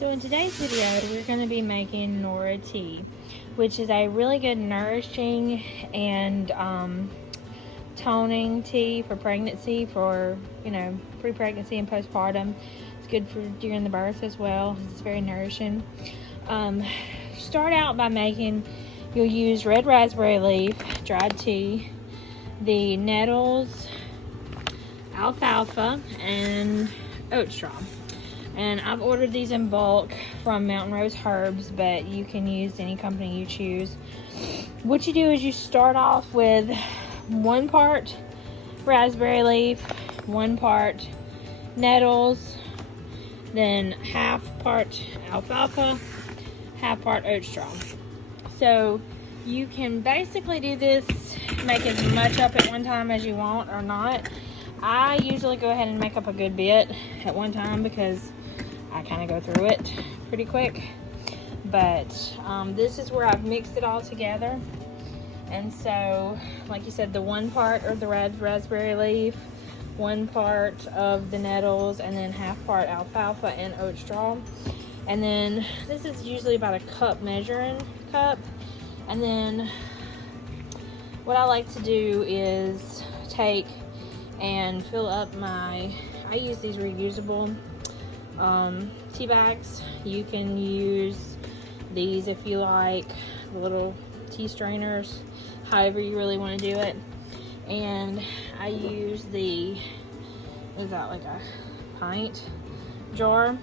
So in today's video, we're going to be making NORA Tea, which is a really good nourishing and toning tea for pregnancy, for, pre-pregnancy and postpartum. It's good for during the birth as well. It's very nourishing. Start out by you'll use red raspberry leaf, dried tea, the nettles, alfalfa, and oat straw. And I've ordered these in bulk from Mountain Rose Herbs, but you can use any company you choose. What you do is you start off with 1 part raspberry leaf, 1 part nettles, then half part alfalfa, half part oat straw. So you can basically do this, make as much up at one time as you want or not. I usually go ahead and make up a good bit at one time because I kind of go through it pretty quick. But this is where I've mixed it all together. And so, like you said, the 1 part of the raspberry leaf, 1 part of the nettles, and then half part alfalfa and oat straw. And then this is usually about a cup measuring cup. And then what I like to do is take and fill up I use these reusable tea bags. You can use these if you like, the little tea strainers, however you really want to do it. And I use what is that, like a pint jar,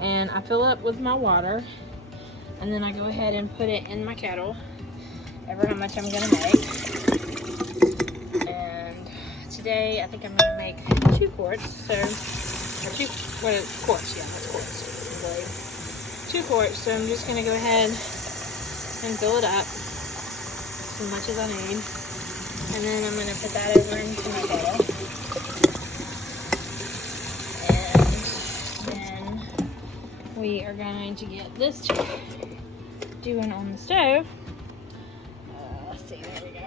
and I fill up with my water, and then I go ahead and put it in my kettle, ever how much I'm gonna make. And today I think I'm gonna make 2 quarts, so quarts, yeah, that's quarts, I believe. 2 quarts, so I'm just gonna go ahead and fill it up as much as I need, and then I'm gonna put that over into my kettle. And then we are going to get this doing on the stove. Let's see, there we go.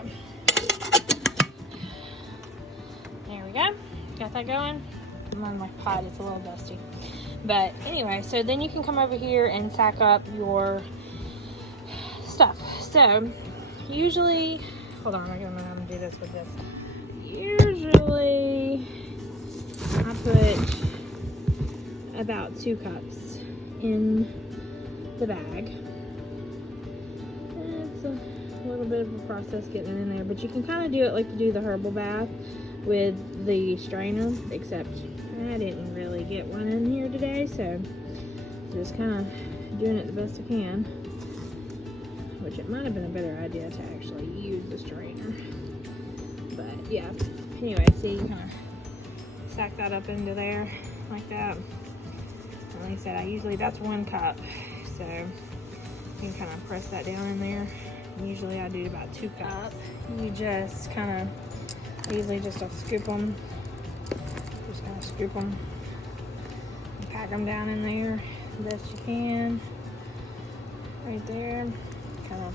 There we go. Got that going. I'm on my pot, it's a little dusty. But anyway, so then you can come over here and sack up your stuff. So usually, hold on, I'm gonna do this with this. Usually I put about 2 cups in the bag. It's a little bit of a process getting it in there, but you can kind of do it like you do the herbal bath with the strainer, except I didn't really get one in here today, so just kind of doing it the best I can, which it might have been a better idea to actually use the strainer. But yeah, anyway, see, you kind of sack that up into there like that. And like I said, that's 1 cup, so you can kind of press that down in there. Usually I do about 2 cups. You just kind of, usually just I'll scoop them, just kind of scoop them and pack them down in there the best you can. Right there, kind of,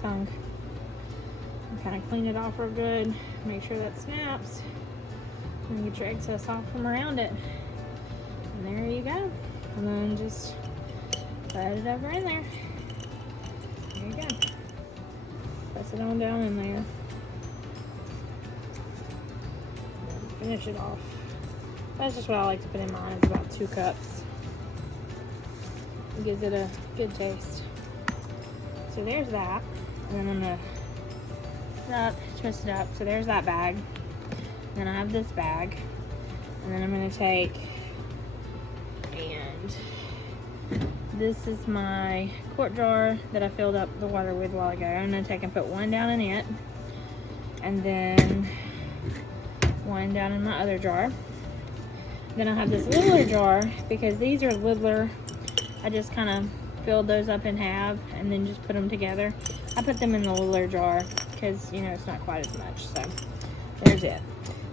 tongue. And kind of clean it off real good, make sure that snaps, and get your excess off from around it. And there you go. And then just slide it over in there. There you go. Press it on down in there. And finish it off. That's just what I like to put in mine. It's about 2 cups. It gives it a good taste. So there's that. And then I'm gonna twist it up. So there's that bag. Then I have this bag. And then I'm gonna take, and this is my quart jar that I filled up the water with a while ago. I'm gonna take and put 1 down in it, and then 1 down in my other jar. Then I have this littler jar, because these are littler. I just kind of filled those up in half and then just put them together. I put them in the littler jar because, it's not quite as much. So there's it.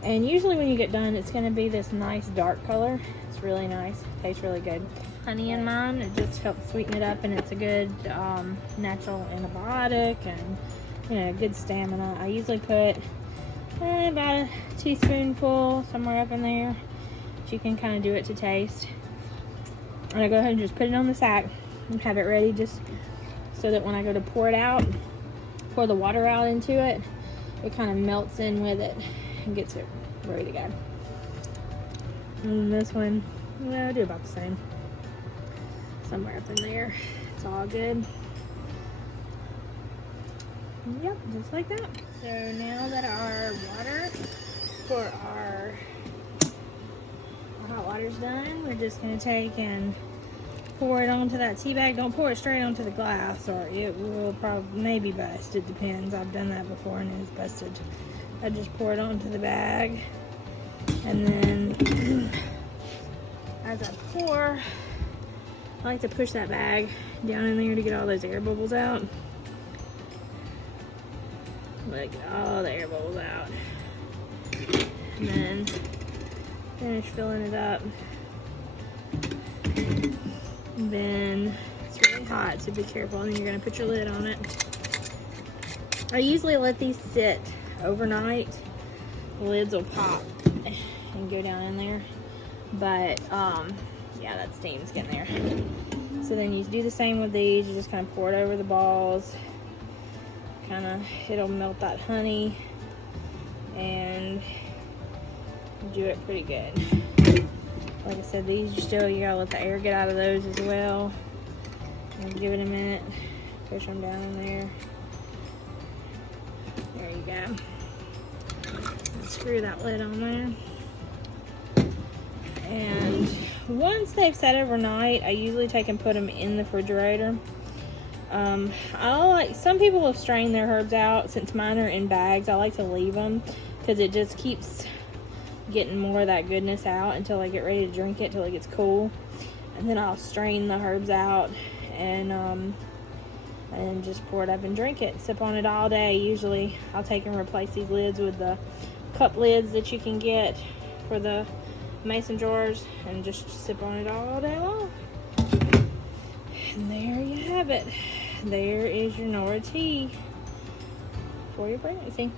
And usually when you get done, it's going to be this nice dark color. It's really nice. Tastes really good. Honey in mine, it just helps sweeten it up, and it's a good natural antibiotic and good stamina. I usually put about a teaspoonful, somewhere up in there. But you can kind of do it to taste. And I go ahead and just put it on the sack and have it ready, just so that when I go to pour it out, pour the water out into it, it kind of melts in with it and gets it ready to go. And this one, well, I'll do about the same. Somewhere up in there. It's all good. Yep, just like that. So now that our water for our hot water's done, we're just going to take and pour it onto that tea bag. Don't pour it straight onto the glass or it will probably maybe bust. It depends. I've done that before and it's busted. I just pour it onto the bag, and then as I pour, I like to push that bag down in there to get all those air bubbles out. Like, get all the air bubbles out. And then finish filling it up. And then it's really hot, so be careful. And then you're going to put your lid on it. I usually let these sit overnight. The lids will pop and go down in there. But, yeah, that steam's getting there. So then you do the same with these. You just kind of pour it over the balls. It'll melt that honey and do it pretty good. Like I said, these you gotta let the air get out of those as well. And give it a minute. Push them down in there. There you go. And screw that lid on there. And once they've set overnight, I usually take and put them in the refrigerator. Some people have strained their herbs out. Since mine are in bags, I like to leave them because it just keeps getting more of that goodness out until I get ready to drink it, till it gets cool. And then I'll strain the herbs out and just pour it up and drink it. Sip on it all day. Usually I'll take and replace these lids with the cup lids that you can get for the mason jars and just sip on it all day long. And there you have it. There is your NORA tea for your pregnancy.